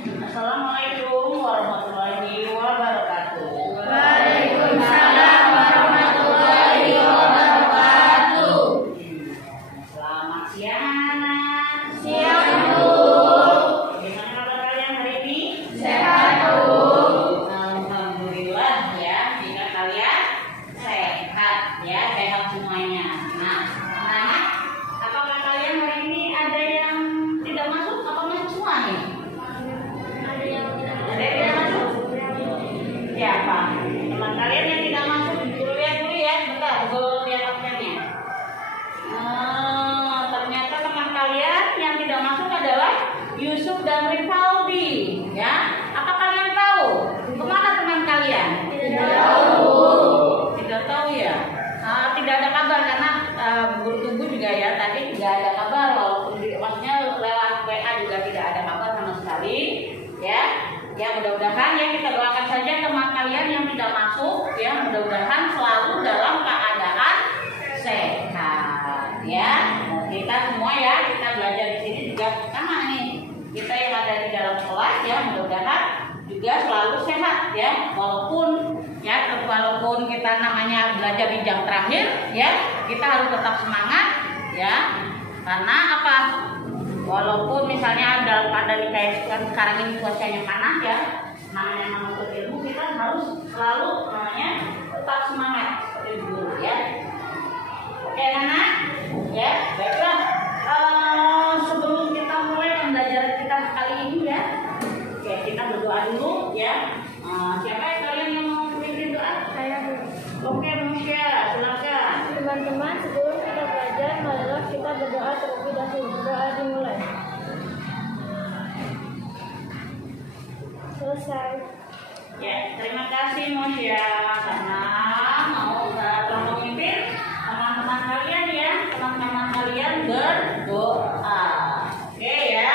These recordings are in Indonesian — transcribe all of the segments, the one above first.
Assalamualaikum warahmatullahi wabarakatuh. Waalaikumsalam warahmatullahi wabarakatuh. Selamat siang anak. Siang, Bu. Gimana kabar kalian hari ini? Sehat, Bu. Alhamdulillah ya, jika kalian sehat ya, sehat semuanya. Nah, anak, apakah kalian hari ini ada yang tidak masuk? Apa masuk semua nih? Ada yang tidak masuk? Siapa? Teman kalian yang tidak masuk, dulu lihat dulu ya, bentar, gue lihat absennya. Ternyata teman kalian yang tidak masuk adalah Yusuf dan Rivaldi, ya. Apa kalian tahu kemana teman kalian? Tidak tahu. Tidak tahu ya. Tidak ada kabar karena guru tunggu juga ya tadi tidak ada kabar, walaupun maksudnya lewat WA juga tidak ada kabar sama sekali, ya. Ya mudah-mudahan ya kita doakan saja teman kalian yang tidak masuk, ya mudah-mudahan selalu dalam keadaan sehat, ya. Kita semua ya kita belajar di sini juga sama nih. Kita yang ada di dalam kelas ya mudah-mudahan juga selalu sehat ya, walaupun kita namanya belajar di jam terakhir ya, kita harus tetap semangat ya. Karena apa? Walaupun misalnya dalam keadaan kayak sekarang ini cuacanya panas ya, namanya menuntut ilmu kita harus selalu namanya tetap semangat seperti dulu ya. Oke anak, ya baiklah. Sebelum kita mulai pembelajaran kita kali ini ya, oke kita berdoa dulu ya. Siapa yang kalian yang mau memimpin doa? Saya, Bu. Oke Musya, silakan. Teman-teman, sebelum kita belajar, marilah kita berdoa terlebih dahulu. Doa dimulai. Selesai. Ya, terima kasih Musya karena mau telah memimpin teman-teman kalian ya, teman-teman kalian berdoa. Oke ya.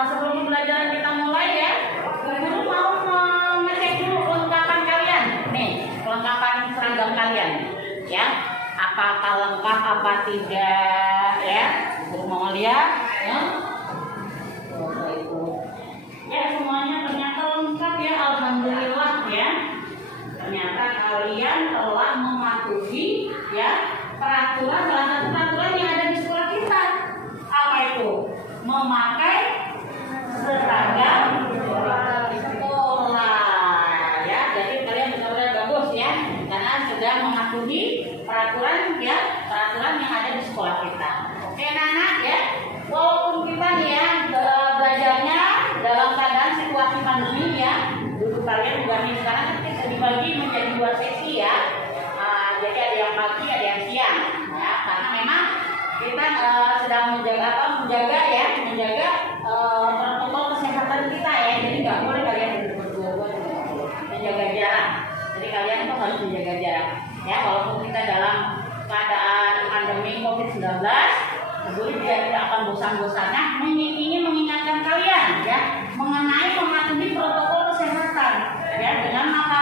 Sebelum pembelajaran kita mulai ya, guru mau mengecek dulu kelengkapan kalian. Nih, kelengkapan seragam kalian, ya. Apakah lengkap apa tidak, ya? Guru mau lihat, ya. Ya semuanya ternyata lengkap ya, alhamdulillah ya. Ternyata kalian telah mematuhi ya peraturan, salah satu peraturan yang ada di sekolah kita. Apa itu? Memakai seragam sekolah ya. Jadi kalian benar-benar bagus ya, karena sudah mematuhi peraturan ya, peraturan yang ada di sekolah kita. Oke anak-anak ya, walaupun kita nih ya belajarnya dalam keadaan situasi pandemi ya, dulu kalian juga nih sekarang kita dibagi menjadi 2 sesi ya. Jadi ada yang pagi, ada yang siang ya, karena memang kita sedang menjaga protokol kesehatan kita ya. Jadi nggak boleh kalian berdua-dua, menjaga jarak. Jadi kalian itu harus menjaga jarak ya, walaupun kita dalam keadaan pandemi COVID-19. Guru juga tidak akan bosan-bosannya ingin mengingatkan kalian ya mengenai mematuhi protokol kesehatan ya dengan apa?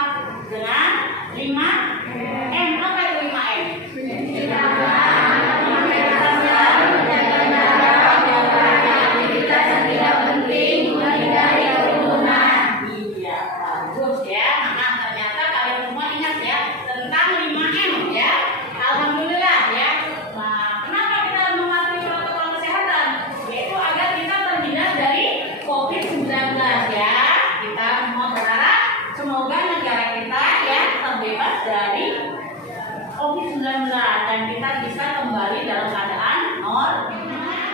Dengan 5M. Apa itu 5M? Iya, bagus ya. Nah, ternyata kalian semua ingat ya tentang 5M ya. Alhamdulillah ya. Nah, kenapa kita mematuhi protokol kesehatan? Yaitu agar kita terhindar dari COVID-19 ya. Kita semua berharap semoga negara kita ya terbebas dari COVID-19 dan kita bisa kembali dalam keadaan normal.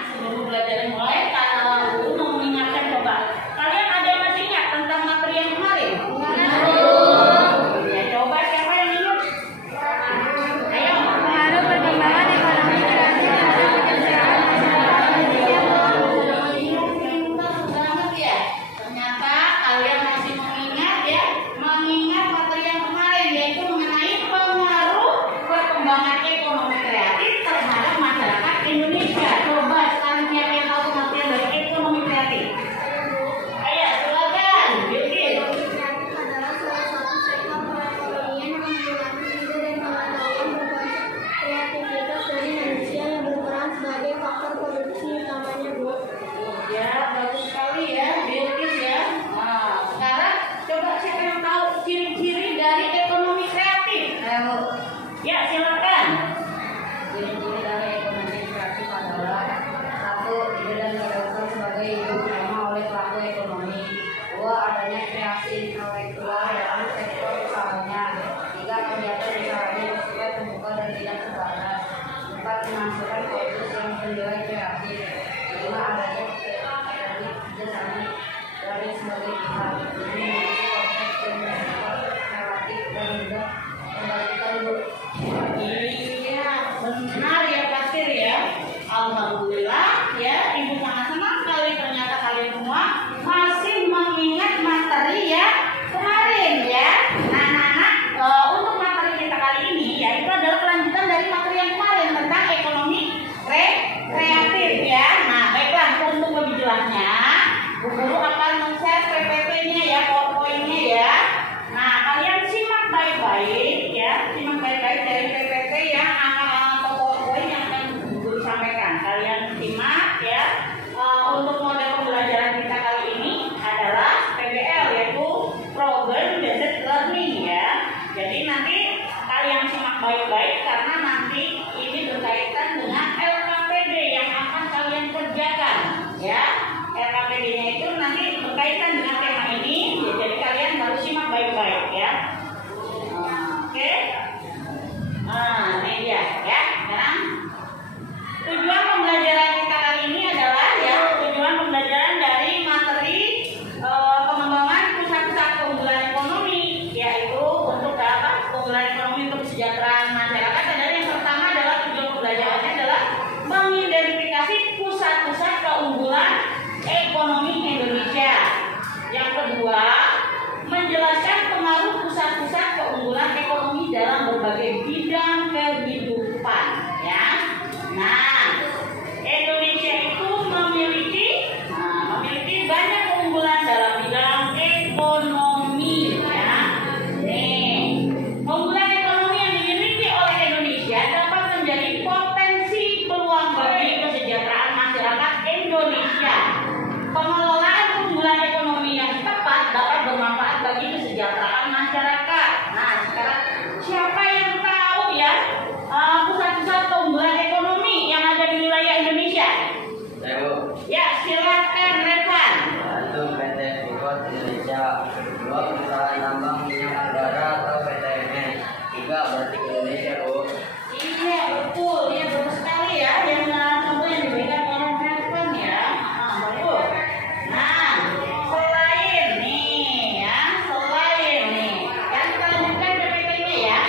Sebelum belajar mulai, kalau guru mau mengingatkan coba. Kalian ada yang masih ingat tentang materi yang kemarin? Ya, coba siapa yang ingat? Ayo. Pengaruh perkembangan ekonomi kreatif terhadap penyelesaian masalah Indonesia. Banget ya. Ternyata kalian masih mengingat materi yang kemarin, yaitu mengenai pengaruh perkembangan ekonomi kreatif terhadap masyarakat Indonesia. Coba sekarang siapa yang tahu materi penilai kreatif, kedua adanya kreatif kerjasama dari sebagai pihak, memiliki konteks komunikasi relatif dan mudah mengembalikan dulu. Iya, benar ya Pasir ya. Alhamdulillah ya, Ibu sangat senang sekali ternyata kalian semua masih mengingat materi ya kemarin ya. Nah, anak-anak, untuk materi kita kali ini ya itu adalah kelanjutan dari materi yang kemarin tentang ekonomi kreatif ya. Nah, baiklah, untuk lebih jelasnya Bu Guru akan men-share PPT-nya ya, PowerPoint-nya ya. Nah, kalian simak baik-baik ya, simak baik-baik dari PPT yang atau PowerPoint yang akan Bu Guru sampaikan. Kalian simak ya. Untuk model pembelajaran kita kali ini adalah PBL, yaitu Program Based Learning ya. Jadi nanti kalian simak baik-baik karena nanti ini berkaitan dengan LKPD yang akan kalian kerjakan ya. LKPD-nya itu nanti berkaitan dengan tema ini, ya, jadi kalian harus simak baik-baik ya. Oke. Nah, ini dia ya. Sekarang tujuan pembelajaran kita kali ini adalah ya, tujuan pembelajaran dari materi pengembangan pusat-pusat keunggulan ekonomi, yaitu untuk apa? Keunggulan ekonomi untuk kesejahteraan masyarakat. Adalah yang pertama adalah tujuan pembelajarannya adalah mengidentifikasi pusat-pusat keunggulan ekonomi Indonesia. Yang kedua, menjelaskan pengaruh pusat-pusat keunggulan ekonomi dalam berbagai bidang kehidupan ya. Nah, Indonesia itu memiliki banyak keunggulan dalam bidang ekonomi ya. Nih, keunggulan ekonomi yang dimiliki oleh Indonesia dapat menjadi potensi peluang bagi kesejahteraan masyarakat Indonesia. Pengelolaan keunggulan ekonomi yang tepat dapat bermanfaat bagi kesejahteraan masyarakat. Nah, sekarang siapa yang tahu ya pusat-pusat keunggulan ekonomi yang ada di wilayah Indonesia? Ya, silakan Revan. Itu PT Freeport Indonesia, dua perusahaan tambang minyak negara atau PTMN, tiga berarti Indonesia Bu. Iya betul, ya betul sekali ya. Yang contoh yang diberikan oleh Revan ya. Bagus. Nah, selain nih ya, yang kita lanjutkan PPT-nya ya.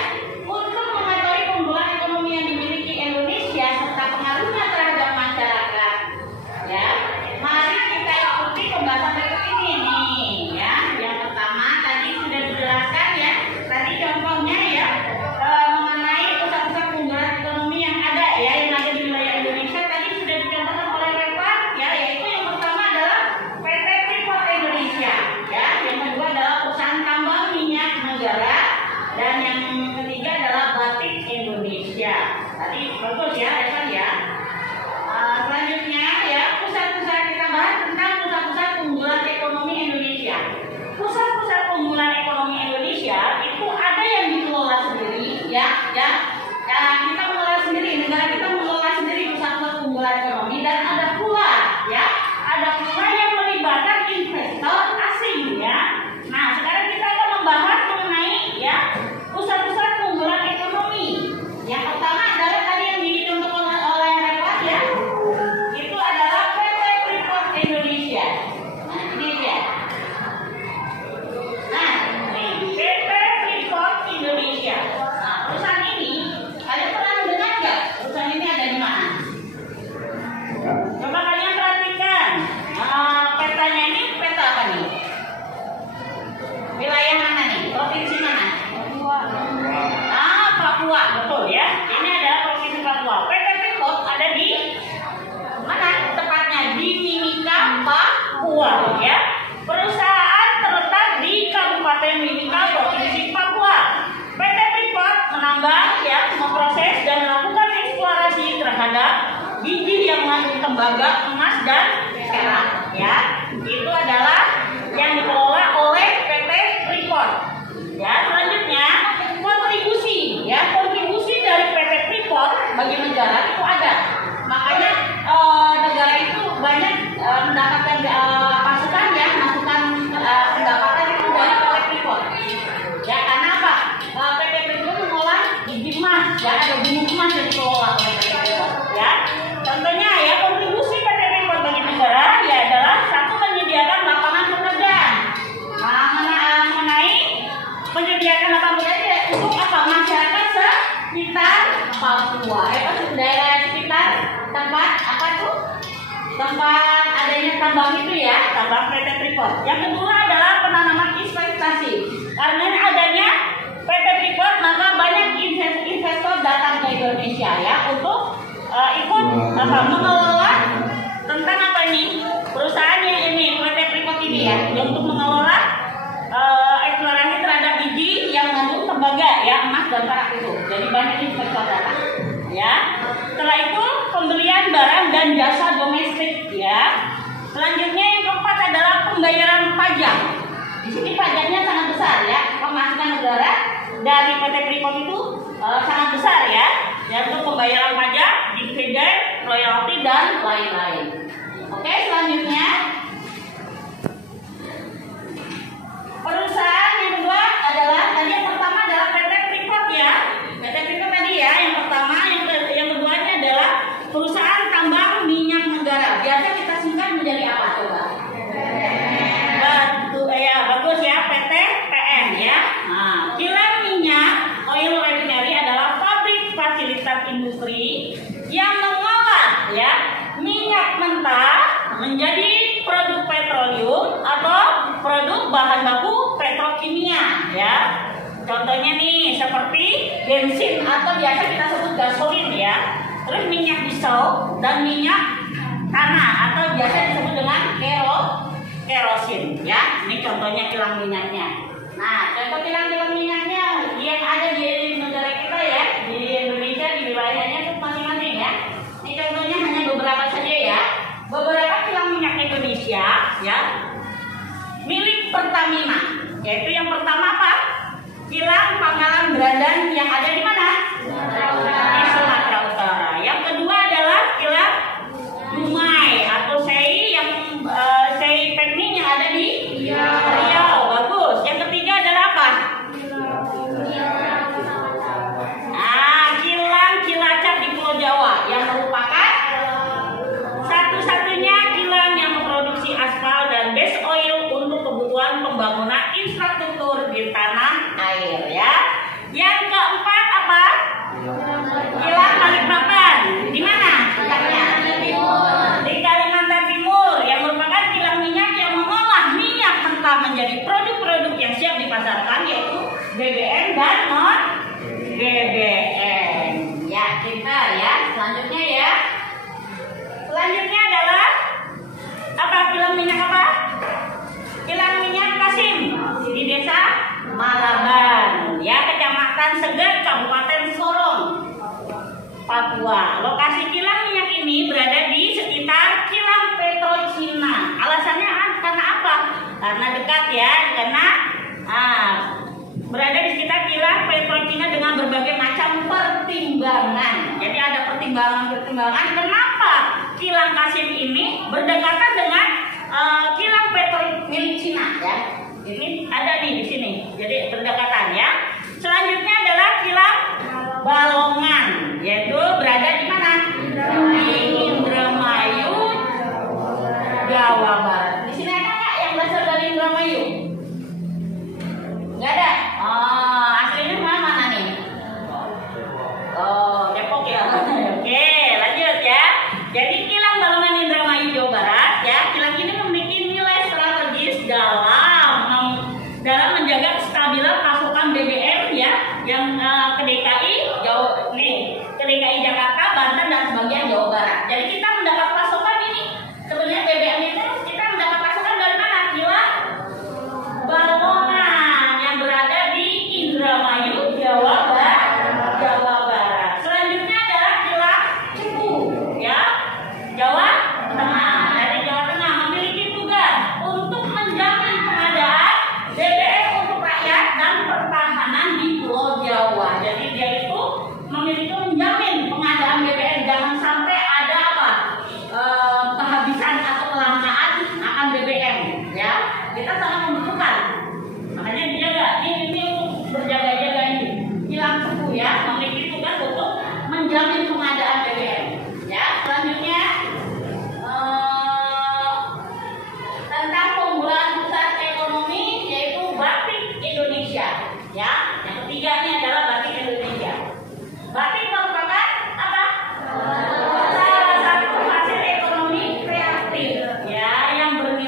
Untuk mengetahui keunggulan ekonomi yang dimiliki Indonesia serta pengaruhnya terhadap masyarakat, ya, mari kita ikuti pembahasan berikut ini nih ya. Yang pertama tadi sudah dijelaskan ya. Tadi contohnya ya mengenai pusat-pusat keunggulan ekonomi yang ada ya, yang ada di wilayah Indonesia tadi sudah dicontohkan oleh Revan ya, yaitu yang pertama adalah PT Freeport Indonesia ya, yang kedua adalah perusahaan tambang minyak negara, dan yang ketiga adalah Batik Indonesia. Tadi bagus ya Revan ya. Selanjutnya ya, pusat-pusat kita bahas tentang pusat-pusat keunggulan ekonomi Indonesia. Pusat-pusat keunggulan ekonomi Indonesia itu ada yang dikelola sendiri ya, kita mengelola sendiri, negara kita mengelola sendiri pusat-pusat keunggulan ekonomi, dan ada pula yang melibatkan investor asing ya. Nah, sekarang kita akan membahas mengenai ya pusat-pusat keunggulan ekonomi. Yang pertama adalah tadi yang dicontohkan oleh Revan ya. Itu adalah PT Freeport Indonesia. Nah, ini dia. Nah, ini PT Freeport Indonesia. Nah, perusahaan ini, kalian pernah mendengar nggak? Perusahaan ini ada di mana? Coba kalian perhatikan. Petanya ini peta apa nih? Wilayah mana nih? Provinsi mana? Papua, betul ya. Ini adalah provinsi Papua. PT Freeport ada di mana? Tepatnya di Mimika, Papua ya. Perusahaan terletak di Kabupaten Mimika, Provinsi Papua. PT Freeport menambang ya, memproses dan melakukan eksplorasi terhadap biji yang mengandung tembaga, emas dan perak ya. Itu adalah yang dikelola oleh PT Freeport. Ya, selanjutnya kontribusi dari PT Freeport bagi negara itu ada. Makanya negara itu banyak mendapatkan masukan pendapatan itu dari PT Freeport. Ya, karena apa? PT Freeport mengolah biji emas, ya, ada gunung emas yang dikelola oleh PT Freeport. Ya, contohnya itu ya, tambang PT Freeport. Yang kedua adalah penanaman investasi. Karena adanya PT Freeport, maka banyak investor datang ke Indonesia ya untuk ikut mengelola tentang apa ini perusahaannya ini PT Freeport ini ya, untuk mengelola eksplorasi terhadap biji yang mengandung tembaga ya, emas dan perak itu. Jadi banyak investor datang ya. Setelah itu pembelian barang dan jasa domestik ya. Selanjutnya yang keempat adalah pembayaran pajak. Di sini pajaknya sangat besar ya, pemasukan negara dari PT Freeport itu sangat besar ya, yaitu pembayaran pajak, dividen, royalti dan lain-lain. Oke, selanjutnya perusahaan yang kedua adalah tadi yang pertama adalah PT Freeport ya. PT Freeport tadi ya yang pertama, yang keduanya adalah perusahaan tambang minyak negara. Biasa kita singkat menjadi apa coba? Bagus ya, PT PN ya. Nah, kilang minyak oil refinery adalah pabrik fasilitas industri yang mengolah ya minyak mentah menjadi produk petroleum atau produk bahan baku petrokimia ya. Contohnya nih seperti bensin atau biasa kita sebut gasolin ya. Terus minyak pisau dan minyak tanah atau biasa disebut dengan kerosin ya. Ini contohnya kilang minyaknya. Nah, contoh kilang minyaknya yang ada di negara kita ya, di Indonesia di wilayahnya itu masing-masing ya. Ini contohnya hanya beberapa saja ya. Beberapa kilang minyak Indonesia ya milik Pertamina. Yaitu yang pertama apa? Kilang Pangkalan Berandan yang ada di mana? Di Sumatera Utara. Yang kedua adalah kilang Dumai atau SEI yang SEI Pekming yang ada di Riau. Bagus. Yang ketiga adalah apa? Kilang Cilacap di Pulau Jawa yang merupakan satu-satunya kilang yang memproduksi aspal dan base oil untuk kebutuhan pembangunan infrastruktur di tanah air ya. Yang keempat apa? Kilang Balikpapan. Di mana? Di Kalimantan Timur yang merupakan kilang minyak yang mengolah minyak mentah menjadi produk-produk yang siap dipasarkan yaitu BBM dan non BBM. Ya, kita ya. Selanjutnya ya. Selanjutnya adalah apa? Kilang minyak apa? Kilang minyak Kasim di Desa Malaban ya, Kecamatan Segat, Kabupaten Sorong, Papua. Lokasi kilang minyak ini berada di sekitar kilang Petrocina. Alasannya karena apa? Karena dekat ya, karena berada di sekitar kilang Petrocina dengan berbagai macam pertimbangan. Jadi ada pertimbangan kenapa kilang Kasim ini berdekatan dengan kilang Petrocina ya. Ini ada di sini. Jadi berdekatan ya. Selanjutnya adalah kilang Balongan, yaitu berada di mana? Di Indramayu, Jawa Barat. Di sini ada nggak yang berasal dari Indramayu? Nggak ada. Aslinya mana nih? Oh, Depok ya. Oke, lanjut ya. Jadi kilang Balongan Indramayu, Jawa Barat ya. Kilang ini memiliki nilai strategis dalam menjaga kestabilan pasokan BBM ya, yang ke DKI ke DKI Jakarta, Banten dan sebagian Jawa Barat. Jadi kita mendapat pasokan ini sebenarnya BBM itu kita mendapat pasokan dari mana? Kilang Balongan yang berada di Indramayu, Jawa Barat. Selanjutnya adalah kilang Cepu ya, Jawa Tengah. Dari Jawa Tengah memiliki tugas untuk menjamin pengadaan BBM untuk rakyat dan pertahanan di Pulau Jawa. Jadi dia itu memiliki menjamin pengadaan BBM, jangan sampai ada apa kehabisan atau kelangkaan akan BBM ya. Kita sangat membutuhkan, makanya dijaga. Ini untuk berjaga-jaga ini. Kilang Cepu ya memiliki tugas untuk menjamin pengadaan BBM ya. Selanjutnya tentang pembukaan pusat ekonomi yaitu Batik Indonesia ya. Yang ketiga ini adalah Batik Indonesia. Batik merupakan apa? Salah satu hasil ekonomi kreatif ya yang bernilai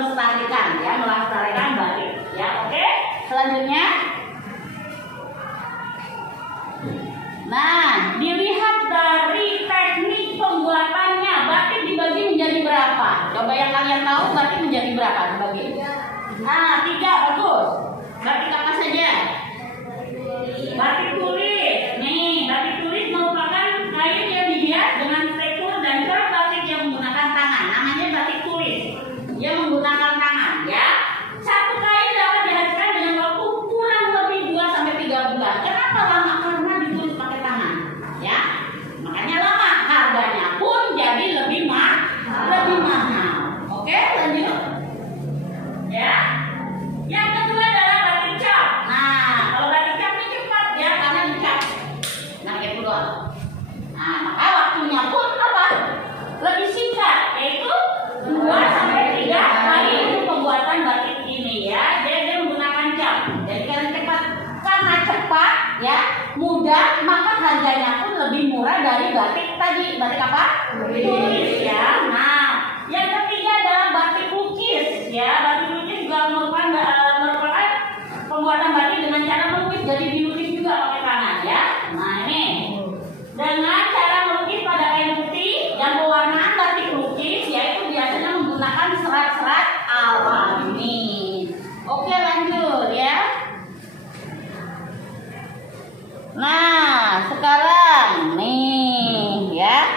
melestarikan batik ya. Oke, selanjutnya nah, dilihat dari teknik pembuatannya, batik dibagi menjadi berapa? Coba yang kalian tahu batik menjadi berapa dibagi? Nah, 3, bagus. Batik apa saja? Batik tulis. Nih, batik tulis merupakan kain yang dihias dengan tekstur dan cara batik yang menggunakan tangan. Namanya batik tulis. Yang menggunakan tangan, ya. Satu kain dapat dihasilkan dengan waktu kurang lebih 2 sampai 3 bulan. Kenapa lama? Karena ditulis pakai tangan, ya. Makanya lama. Harganya pun jadi lebih mahal. Oke, lanjut. Ya. Yang kedua adalah batik cap. Nah, kalau batik cap ini cepat ya karena dicap. Nah, gitu doang. Nah, maka waktunya pun apa? Lebih singkat, yaitu 2 sampai 3 hari untuk pembuatan batik ini ya. Dia menggunakan cap. Jadi karena cepat ya, mudah, maka harganya pun lebih murah dari batik tadi. Batik apa? Tulis ya. Nah, yang ketiga adalah batik lukis ya. Batik lukis juga merupakan pembuatan batik dengan cara melukis, jadi dilukis juga pakai tangan ya. Nah, ini dengan cara melukis pada kain putih dan pewarnaan batik lukis yaitu biasanya menggunakan serat-serat alami. Oke, lanjut ya. Nah, sekarang nih ya,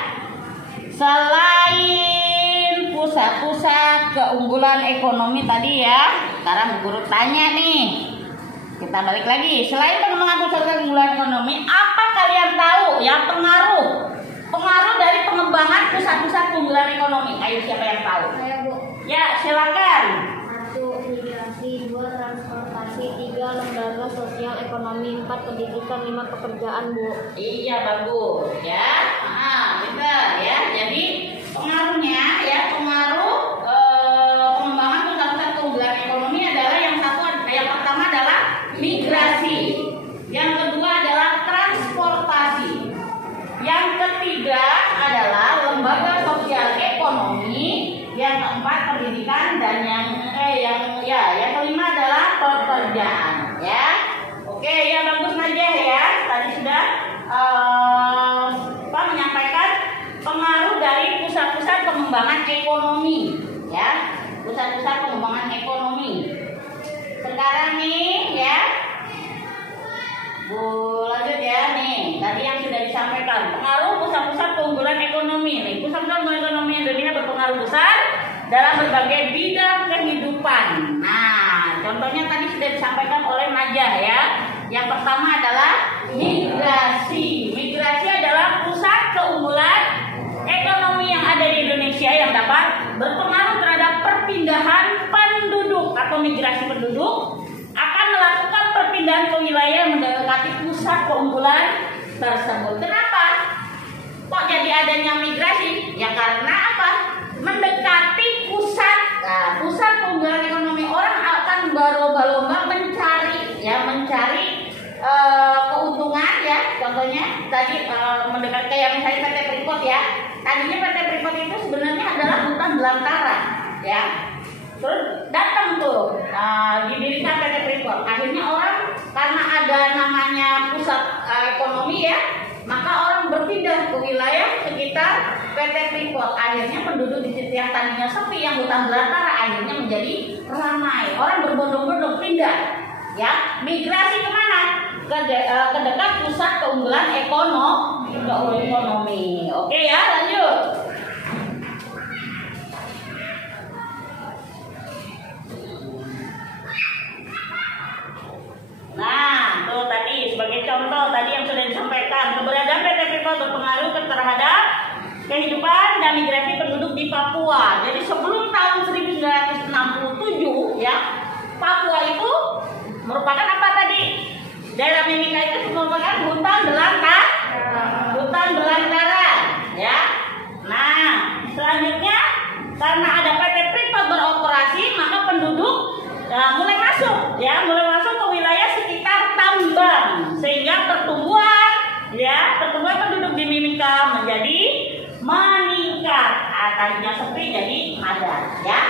selain pusat-pusat keunggulan ekonomi tadi ya, sekarang guru tanya nih, kita balik lagi. Selain pengembangan pusat keunggulan ekonomi, apa kalian tahu ya pengaruh dari pengembangan pusat-pusat keunggulan ekonomi? Ayo, siapa yang tahu? Saya, Bu. Ya, silakan. 1. Migrasi, 2. Transportasi, 3. Lembaga sosial ekonomi, 4. Pendidikan, 5. Pekerjaan, Bu. Iya, bagus ya. Nah, benar ya. Jadi pengaruhnya ya, pengembangan pusat-pusat keunggulan ekonomi adalah yang pertama adalah migrasi, yang kedua adalah transportasi, yang ketiga adalah lembaga sosial ekonomi, yang keempat pendidikan, dan yang kelima adalah pekerjaan ya. Oke ya, bagus aja ya. Tadi sudah menyampaikan pengaruh dari pusat-pusat pengembangan ekonomi ya, pusat-pusat pengembangan ekonomi. Sekarang nih ya, Bu, lanjut ya nih. Tadi yang sudah disampaikan pengaruh pusat-pusat keunggulan ekonomi nih. Pusat-pusat keunggulan ekonomi Indonesia berpengaruh besar dalam berbagai bidang kehidupan. Nah, contohnya tadi sudah disampaikan oleh Najah ya. Yang pertama adalah migrasi. Migrasi adalah pusat keunggulan ekonomi yang ada di Indonesia yang dapat berpengaruh terhadap perpindahan penduduk atau migrasi penduduk, akan melakukan perpindahan ke wilayah yang mendekati pusat keunggulan tersebut. Kenapa kok jadi adanya migrasi? Ya karena apa? Mendekati pusat. Nah, pusat keunggulan ekonomi, orang akan berlomba-lomba mencari keuntungan ya. Contohnya tadi mendekat kayak misalnya PT Freeport ya. Tadinya PT Freeport itu sebenarnya adalah hutan belantara ya. Terus datang tuh didirikan PT Freeport. Akhirnya orang karena ada namanya pusat ekonomi ya, maka orang berpindah ke wilayah sekitar PT Freeport. Akhirnya penduduk di situ yang tadinya sepi, yang hutan belantara, akhirnya menjadi ramai. Orang berbondong-bondong pindah ya, migrasi kemana? Ke dekat pusat keunggulan ekonomi. Oke ya, lanjut. Nah, tuh tadi sebagai contoh tadi yang sudah disampaikan, keberadaan PT Freeport berpengaruh terhadap kehidupan dan migrasi penduduk di Papua. Jadi sebelum tahun 1967 ya, Papua itu merupakan apa tadi? Daerah Mimika itu merupakan hutan belantara ya. Nah, selanjutnya karena ada PT Freeport beroperasi, maka penduduk mulai masuk ke wilayah sekitar tambang, sehingga pertumbuhan penduduk di Mimika menjadi meningkat. Tadinya sepi jadi padat ya.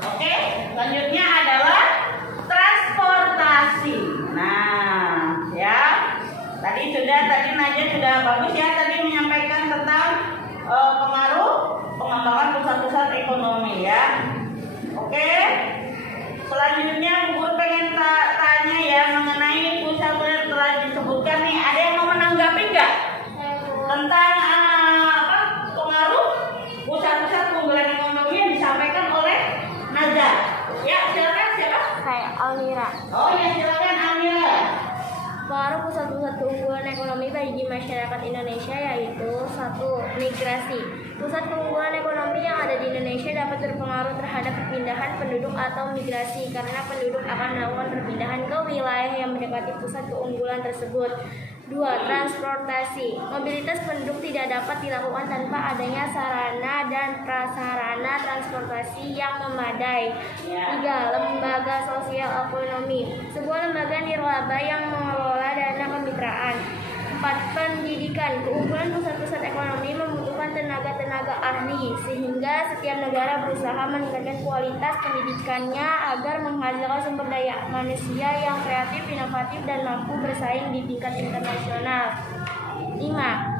Oke. Oke, selanjutnya adalah transportasi. Nah, ya. Tadi Naja sudah bagus ya tadi menyampaikan tentang pengaruh pengembangan pusat-pusat ekonomi ya. Oke. Selanjutnya Bu Guru pengen tanya ya mengenai pusat-pusat telah disebutkan nih. Ada yang mau menanggapi nggak tentang pengaruh pusat-pusat keunggulan ekonomi yang disampaikan oleh Naja? Ya, silakan siapa? Kayak Almira. Oh ya, silakan Almira. Pengaruh pusat-pusat keunggulan ekonomi bagi masyarakat Indonesia yaitu 1. Migrasi. Pusat keunggulan ekonomi yang ada di Indonesia dapat berpengaruh terhadap perpindahan penduduk atau migrasi karena penduduk akan melakukan perpindahan ke wilayah yang mendekati pusat keunggulan tersebut. 2. Transportasi. Mobilitas penduduk tidak dapat dilakukan tanpa adanya sarana dan prasarana transportasi yang memadai. 3. Lembaga sosial ekonomi. Sebuah lembaga nirlaba yang mengelola dana kemitraan. 4. Pendidikan. Keunggulan pusat-pusat ekonomi membutuhkan tenaga-tenaga ahli sehingga setiap negara berusaha meningkatkan kualitas pendidikannya agar menghasilkan sumber daya manusia yang kreatif, inovatif, dan mampu bersaing di tingkat internasional. 5.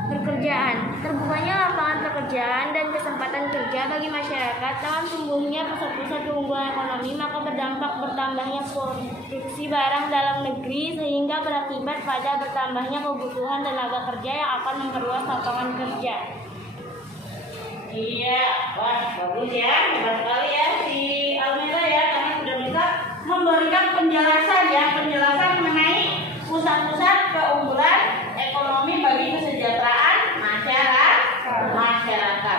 Pekerjaan. Terbukanya lapangan pekerjaan dan kesempatan kerja bagi masyarakat dengan tumbuhnya pusat-pusat keunggulan ekonomi, maka berdampak bertambahnya produksi barang dalam negeri sehingga berakibat pada bertambahnya kebutuhan tenaga kerja yang akan memperluas lapangan kerja. Iya, wah bagus ya, hebat sekali ya si Almira ya, karena sudah bisa memberikan penjelasan mengenai pusat-pusat keunggulan ekonomi bagi kesejahteraan masyarakat.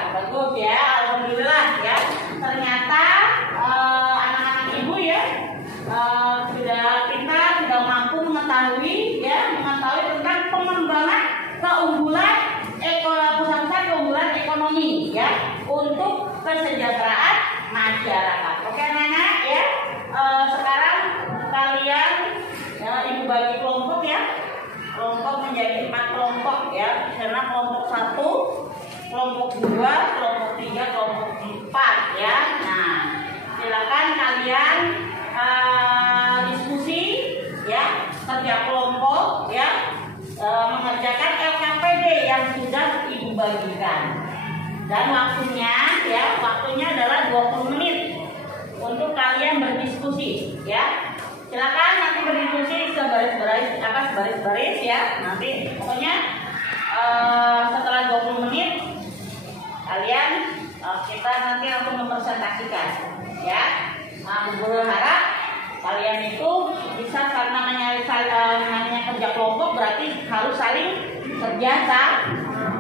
Bagus ya, alhamdulillah ya. Ternyata anak-anak ibu ya sudah pintar, sudah mampu mengetahui tentang pengembangan keunggulan pusat-pusat keunggulan ekonomi ya untuk kesejahteraan masyarakat. Oke anak-anak ya, sekarang kalian ibu bagi kelompok ya. Kelompok menjadi 4 kelompok ya. Karena kelompok 1, kelompok 2, kelompok 3, kelompok 4 ya. Nah, silakan kalian diskusi ya, kerja kelompok ya, mengerjakan LKPD yang sudah ibu bagikan. Dan waktunya adalah 20 menit untuk kalian berdiskusi ya. Silakan nanti berdiskusi sebaris-baris ya. Nanti pokoknya setelah 20 menit kalian kita nanti langsung mempresentasikan ya. Nah, Bu Guru harap kalian itu bisa, karena namanya kerja kelompok berarti harus saling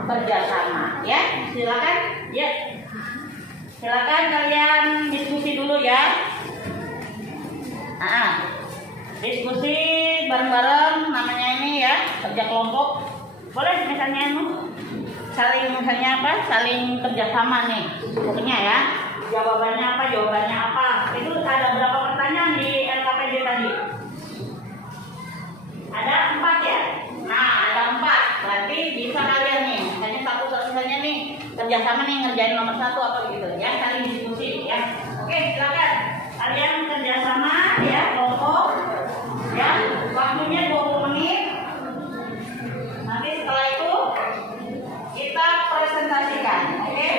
kerjasama ya. Silakan kalian diskusi dulu ya. Diskusi bareng-bareng namanya ini ya, kerja kelompok. Boleh misalnya saling kerjasama nih pokoknya ya. Jawabannya apa, itu ada berapa pertanyaan di LKPD tadi? Ada 4 ya. Nah, ada 4, berarti bisa kalian nih misalnya satu-satunya nih kerjasama nih ngerjain nomor 1 atau gitu ya, saling diskusi ya. Oke, silakan kalian kerjasama ya, kelompok ya, waktunya 20 menit. Nanti setelah itu kita presentasikan, oke?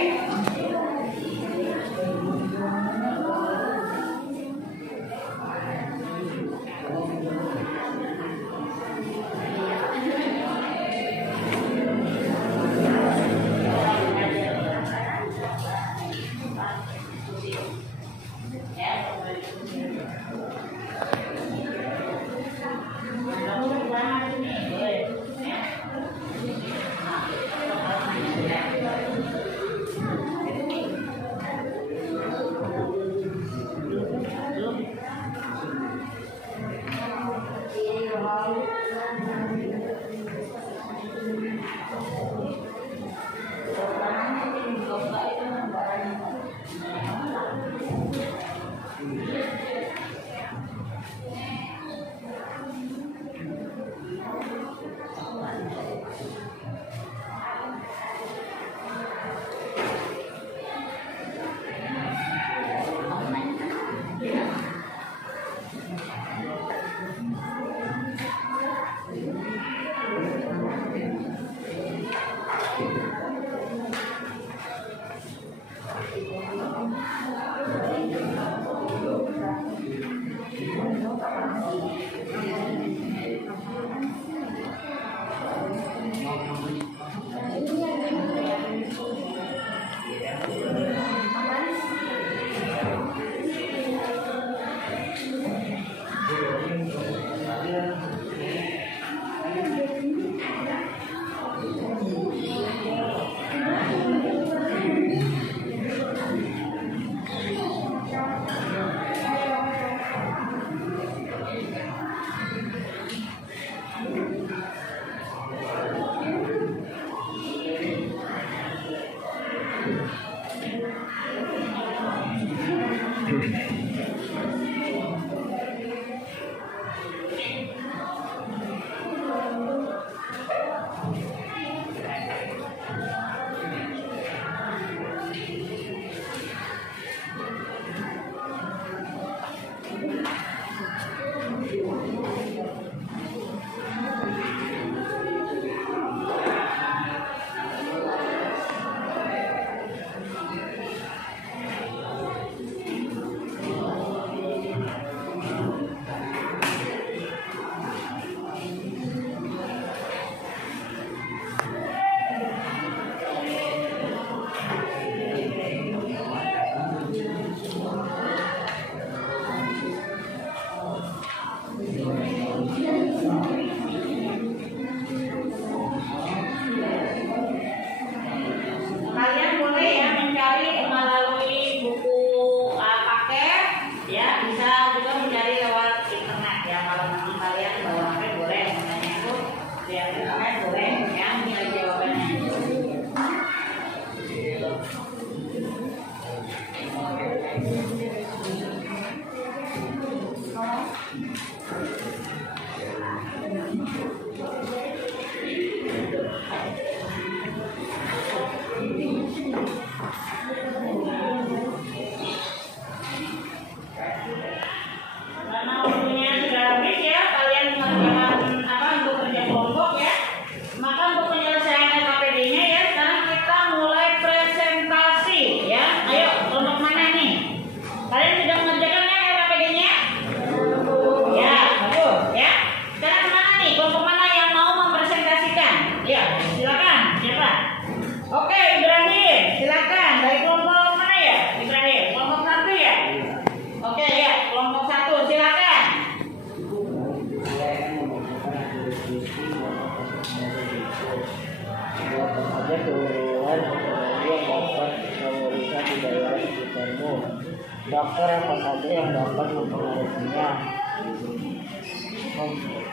Faktor apa saja yang dapat mempengaruhinya?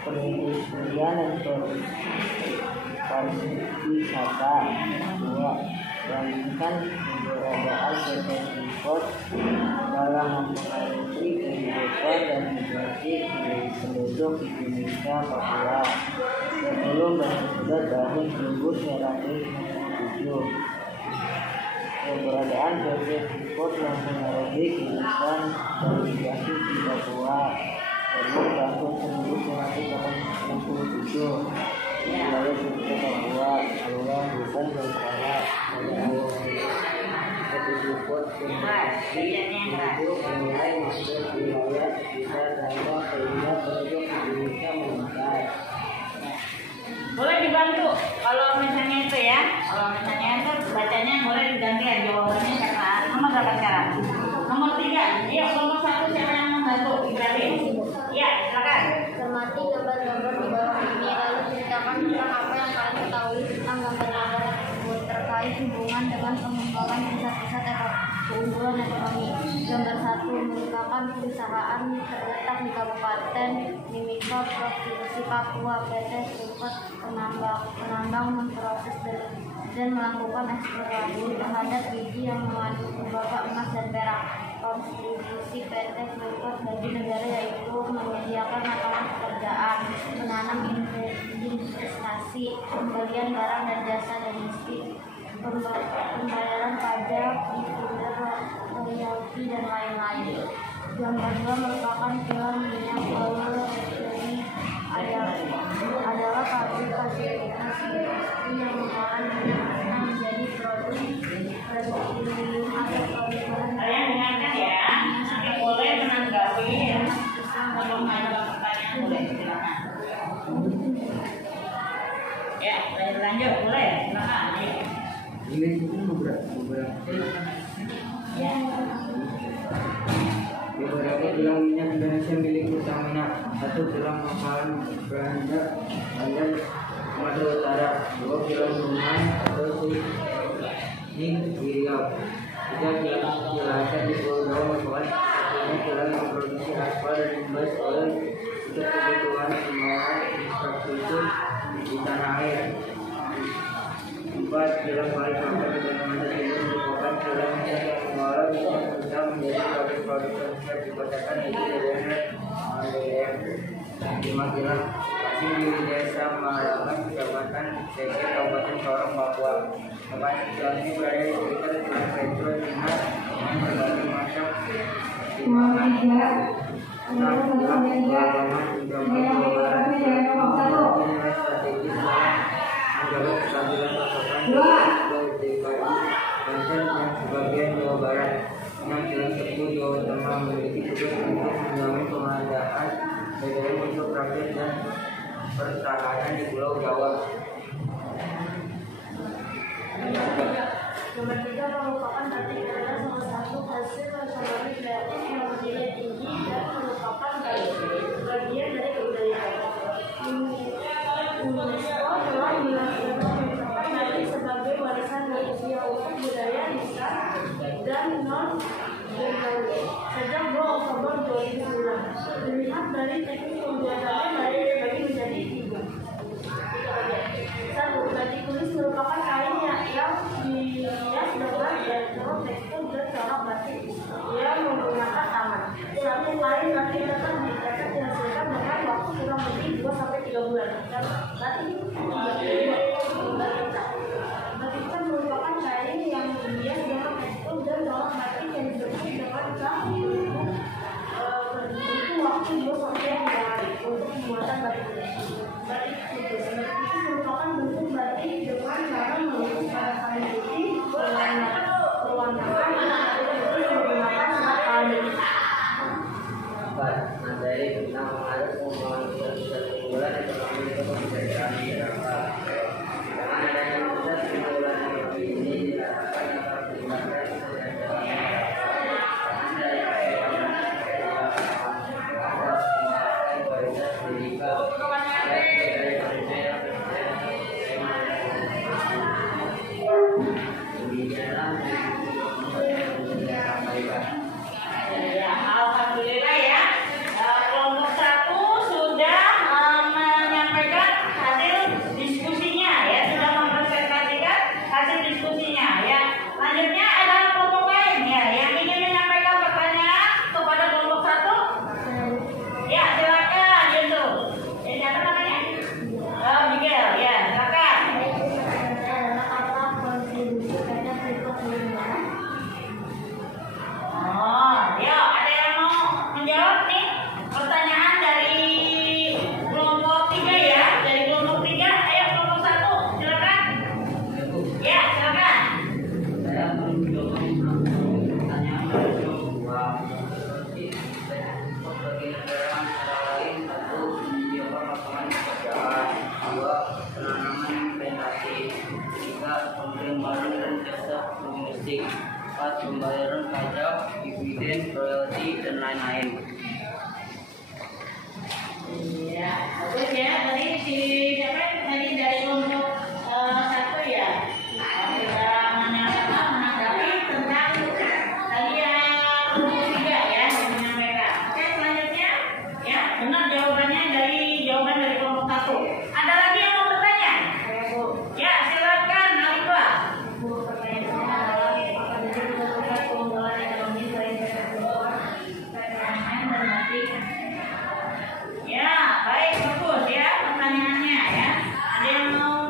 Perindustrian dan pariwisata. 2. Bandingkan keberadaan PT Freeport dalam mempengaruhi kehidupan dan migrasi penduduk Indonesia Papua sebelum dan sesudah tahun 1957. Keberadaan PT Freeport mempengaruhi kehidupan dan migrasi di Papua sebelum tahun 1967. Wilayah Sumatera Papua, Alura, Bukan, dan Salah PT Freeport mulai masuk wilayah sekitar Jawa sehingga penduduk Indonesia meningkat. Boleh dibantu kalau misalnya itu ya, kalau misalnya itu bacanya boleh diganti ya jawabannya karena nomor berapa sekarang? Nomor 3. Iya, nomor 1 siapa yang membantu? Ibrahim. Iya, silakan. Cermati gambar-gambar di bawah ini lalu ceritakan tentang apa yang kalian ketahui tentang gambar-gambar tersebut terkait hubungan dengan pengembangan pusat-pusat keunggulan ekonomi. Gambar 1 merupakan perusahaan terletak di Kabupaten Mimika, Provinsi Papua. PT Freeport penambang memproses dan melakukan eksplorasi terhadap biji yang mengandung tembaga, emas, dan perak. Kontribusi PT Freeport bagi negara yaitu menyediakan lapangan pekerjaan, menanam investasi, pembelian barang dan jasa domestik, pembayaran pajak, dividen, royalti, dan lain-lain. Gambar 2 merupakan film minyak boleh silakan. Ya, lanjut boleh silakan. Ini beberapa Ya. beberapa kilang minyak Indonesia milik Pertamina. 1 kilang Makalan Belanda Banjar Sumatera Utara. 2 kilang Rumahan atau Sini di Riau. 3 kilang Cilacap di Pulau Jawa merupakan satunya kilang yang memproduksi aspal dan membahas oleh untuk kebutuhan pembangunan infrastruktur di tanah air. 4 kilang Balikpapan di Kalimantan Timur merupakan kilang minyak yang mengolah minyak mentah menjadi pabrik-pabrik yang siap dikotanya di daerah Mandalika. 5 kilang Kasim di Desa Malangan, Kecamatan Teke, Kabupaten Sorong, Papua. Lokasi kilang ini berada di sekitar kilang Petro Dinas dengan berbagai macam timbangan. 6 kilang Pelabuhan Indramayu, Jawa Barat yang memiliki nilai strategis dalam menjaga kestabilan pasokan dari DKI Banten dan sebagian Jawa Barat. 6 kilang Tebu, Jawa Tengah memiliki tugas untuk menjamin pengadaan BBM untuk rakyat dan pertahanan di Pulau Jawa. Nomor 3 merupakan batik adalah salah satu hasil nasional kreatif yang bernilai tinggi dan merupakan bagian dari kebudayaan. UNESCO telah menetapkan batik sebagai warisan manusia untuk budaya lisan dan non-bendawi sejak 2 Oktober 2009. Dilihat dari teknik pembuatannya bagi menjadi 3 bagian. 1. Batik tulis merupakan kain yang dihias dengan background tekstur dan corak batik yang menggunakan tangan. Satu kain batik dapat dihasilkan dengan waktu kurang lebih 2-3 bulan. Dan batik batik merupakan kain yang dihias dengan tekstur dan corak batik yang dibentuk dengan cat butuh waktu 2-3 hari untuk pembuatan batik tulis. Batik tulis merupakan bentuk batik dengan cara melukis pada kain putih berwarnakan yang menggunakan serat kain. 4. Materi tentang pengaruh pengembangan pusat unggulan ekonomi ke pemberdayaan masyarakat. Dengan adanya pusat unggulan ekonomi ini diharapkan dapat meningkatkan kesejahteraan masyarakat dari meningkatkan kualitas pendidikan dan budaya manusia. Demikianlah yang sampaikan. Ya, alhamdulillah ya. Kelompok 1 sudah menyampaikan hasil diskusinya ya, sudah mempresentasikan hasil diskusinya ya. Lanjutnya ada kelompok lain ya yang ingin menyampaikan pertanyaan kepada kelompok 1. Ya, silakan gitu. Siapa namanya? Oh, Miguel ya, silakan. Apa kontribusi pada freeport lingkungan? Oh, yuk ada yang mau menjawab nih pertanyaan dari kelompok 3 ya, dari kelompok 3, ayo kelompok 1, silakan. Ya, silakan. Saya mencoba pertanyaan dari dua bagi negara antara lain. 1. Menyediakan lapangan pekerjaan. 2. Penanaman investasi. 3. Pemberian barang dan jasa domestik. 4. Pembayaran pajak, dividen, royalti, dan lain-lain. Iya, bagus ya. Tadi siapa tadi dari kelompok 1 ya. Sudah menanggapi tentang tadi yang kelompok 3 ya yang menyampaikan. Oke, selanjutnya ya benar jawabannya dari jawaban dari kelompok 1. Ada lagi yang mau bertanya? Ya, silakan Alifah. Pertanyaannya adalah apakah dari pusat pengembangan ekonomi selain Pertanyaan dan batik. Ya, baik, bagus ya pertanyaannya ya. Ada yang mau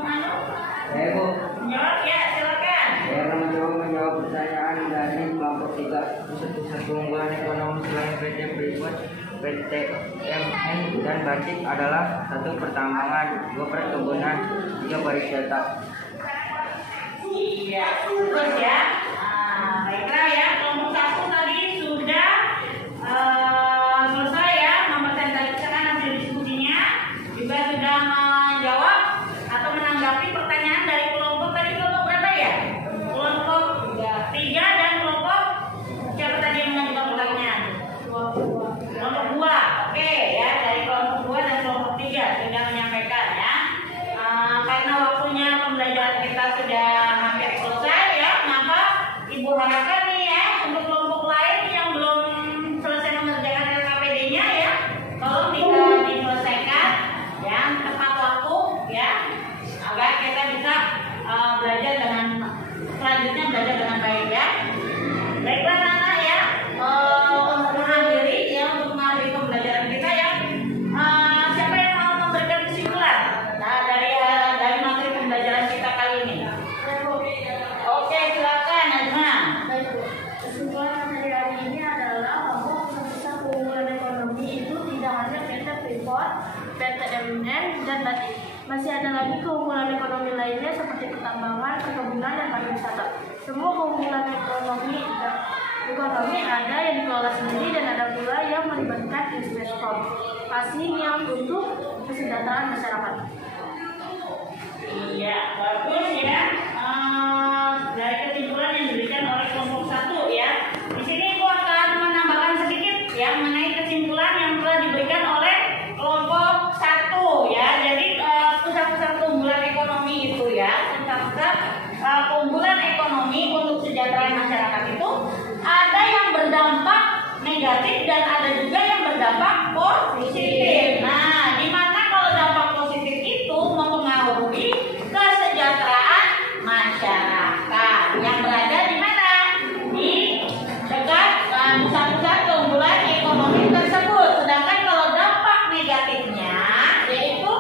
Saya Bu, menjawab ya, silakan. saya akan mencoba menjawab pertanyaan dari kelompok 3. Pusat-pusat keunggulan ekonomi selain PT Freeport, PT MN dan Batik adalah 1. Pertambangan, 2. Perkebunan, 3. pariwisata. Iya, bagus ya. Baiklah ya, kelompok 1 tadi sudah selesai ya mempresentasikan hasil diskusi tolong diselesaikan yang tepat waktu ya, agar kita bisa belajar dengan selanjutnya belajar dengan baik ya. Baiklah anak ya, untuk mengakhiri pembelajaran kita ya. Siapa yang mau memberikan kesimpulan dari materi pembelajaran kita kali ini? Oke, silakan Najma. Kesimpulan dari hari ini adalah bahwa pusat-pusat keunggulan ekonomi itu tidak hanya PT Freeport, PT MN, dan Batik. Masih ada lagi keunggulan ekonomi lainnya seperti pertambangan, perkebunan, dan pariwisata. Semua keunggulan ekonomi ada yang dikelola sendiri dan ada pula yang melibatkan investor asing yang untuk kesejahteraan masyarakat. Iya, bagus ya. Dari kesimpulan yang diberikan oleh kelompok 1 ya. Di sini gua akan menambahkan sedikit ya mengenai kesimpulan yang telah diberikan oleh kelompok 1 ya. Jadi pusat-pusat keunggulan ekonomi itu ya, pusat-pusat keunggulan ekonomi untuk kesejahteraan masyarakat itu ada yang berdampak negatif dan ada juga yang berdampak positif. Nah, di mana kalau dampak positif itu mempengaruhi kesejahteraan masyarakat yang berada di mana? Di dekat pusat-pusat keunggulan ekonomi tersebut. Sedangkan kalau dampak negatifnya yaitu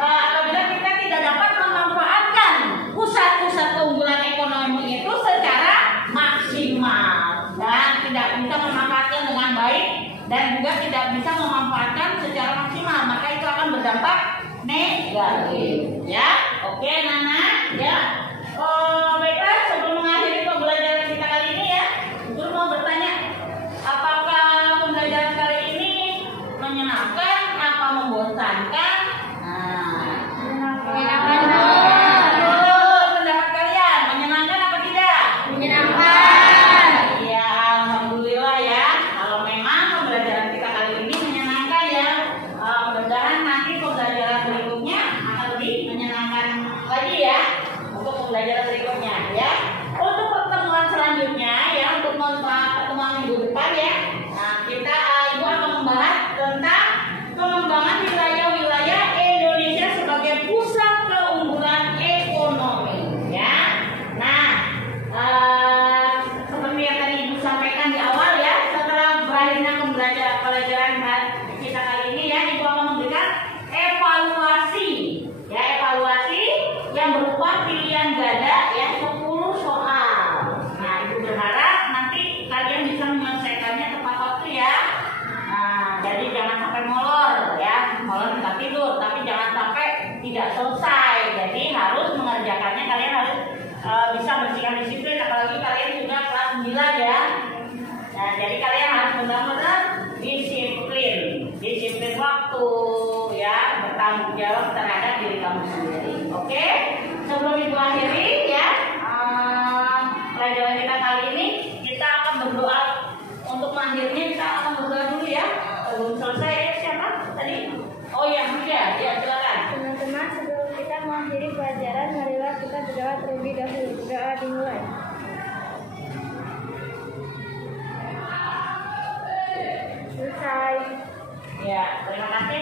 apabila kita tidak dapat memanfaatkan pusat-pusat keunggulan ekonomi itu secara maksimal dan tidak bisa memanfaatkan dengan baik dan juga tidak bisa memanfaatkan secara maksimal, maka itu akan berdampak negatif ya. Oke Nana ya. Baiklah, sebelum mengakhiri pembelajaran kita kali ini ya, Guru mau bertanya, apakah pembelajaran kali ini menyenangkan apa membosankan? Menyenangkan. Pendapat kalian menyenangkan apa tidak? Menyenangkan. Iya, alhamdulillah ya. Kalau memang pembelajaran kita kali ini menyenangkan ya, mudah-mudahan nanti pembelajaran berikutnya akan lebih menyenangkan lagi ya untuk pembelajaran berikutnya ya. Untuk pertemuan selanjutnya ya, untuk pertemuan minggu depan ya, nah kita ibu akan membahas tentang pengembangan wilayah-wilayah Indonesia sebagai pusat keunggulan ekonomi ya. Nah, seperti yang tadi ibu sampaikan di awal ya, setelah berakhirnya pembelajaran kita kali ini ya, ibu akan memberikan evaluasi ya, evaluasi yang berupa pilihan ganda ya 10 soal. Nah, ibu berharap nanti kalian bisa menyelesaikannya tepat waktu ya. Nah, jadi jangan sampai molor ya, molor kita tidur, tapi jangan sampai tidak selesai. Jadi harus mengerjakannya, kalian harus bisa bersikap disiplin, apalagi kalian sudah kelas 9 ya. Nah, jadi kalian harus benar-benar disiplin waktu ya, bertanggung jawab terhadap diri kamu sendiri. Oke, sebelum ibu akhiri ya pelajaran kita kali ini, kita akan berdoa. Untuk mengakhirinya kita akan berdoa dulu ya. Belum selesai ya, siapa tadi? Oh ya, silakan. Teman-teman, sebelum kita mengakhiri pelajaran, marilah kita berdoa terlebih dahulu. Doa dimulai. Selesai. Ya, terima kasih.